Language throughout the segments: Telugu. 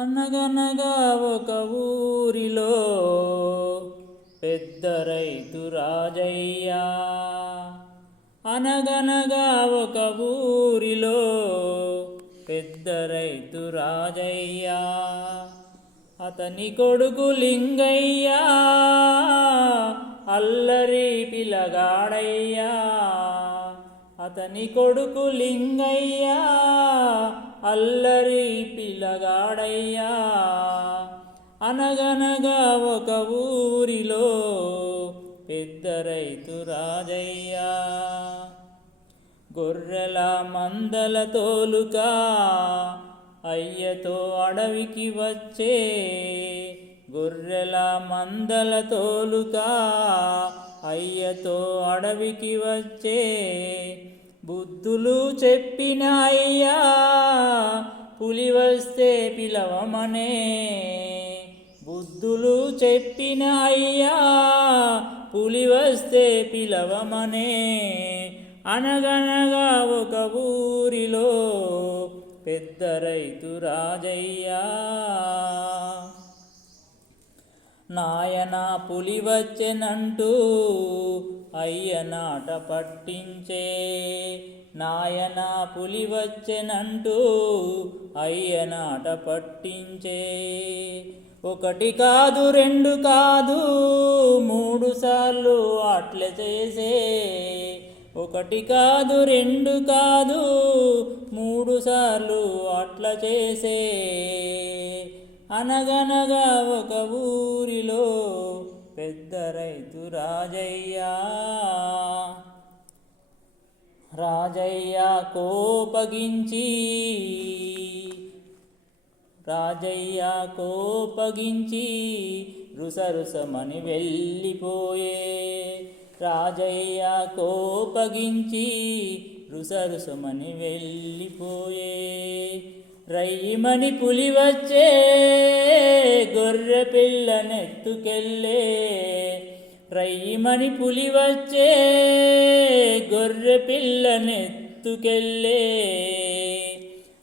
అనగనగా ఒక ఊరిలో పెద్ద రైతు రాజయ్య. అనగనగా ఒక ఊరిలో పెద్ద రైతు రాజయ్య. అతని కొడుకు లింగయ్యా. అల్లరి పిలగాడయ్యా అతని కొడుకు లింగయ్యా. అల్లరి అనగనగా ఒక ఊరిలో పెద్ద రైతు రాజయ్యా. గొర్రెల మందల తోలుక అయ్యతో అడవికి వచ్చే గొర్రెల మందల తోలుక అయ్యతో అడవికి వచ్చే బుద్ధులు చెప్పిన అయ్యా పులి వస్తే పిలవమనే. బుద్ధులు చెప్పిన అయ్యా పులి వస్తే పిలవమనే. అనగనగా ఒక ఊరిలో పెద్ద రైతు రాజయ్యా. నాయన పులి వచ్చెనంటూ అయ్యనాట పట్టించే. నాయన పులి వచ్చెనంటూ అయ్యనాట పట్టించే. ఒకటి కాదు రెండు కాదు మూడు సార్లు అట్ల చేసే. ఒకటి కాదు రెండు కాదు మూడు సార్లు అట్ల చేసే. అనగనగా ఒక ఊరిలో పెద్ద రైతు రాజయ్యా. రాజయ్య కోపగించి రాజయ్య కోపగించి రుసరుసమని వెళ్ళిపోయే. రాజయ్య కోపగించి రుసరుసమని వెళ్ళిపోయే. రయ్యమని పులి వచ్చే గొర్రె పిల్లనెత్తుకెళ్ళే రయ్యమని పులి వచ్చే గొర్రె పిల్లనెత్తుకెళ్ళే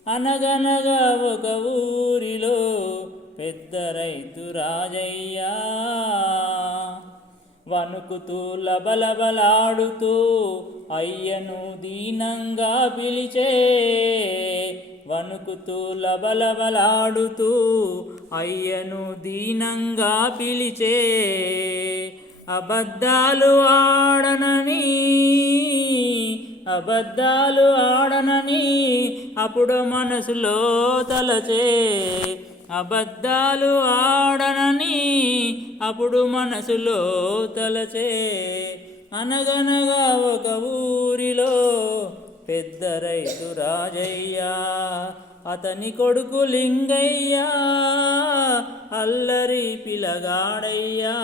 అనగనగా ఒక ఊరిలో పెద్ద రైతు రాజయ్యా. వణుకుతూ లబలబలాడుతూ అయ్యను దీనంగా పిలిచే. వణుకుతూ లబలబలాడుతూ అయ్యను దీనంగా పిలిచే. అబద్ధాలు ఆడనని అబద్ధాలు ఆడనని అప్పుడు మనసులో తలచే. అబద్ధాలు ఆడనని అప్పుడు మనసులో తలచే. అనగనగా ఒక ఊరిలో పెద్ద రైతు రాజయ్య అతని కొడుకు లింగయ్య అల్లరి పిలగాడయ్యా.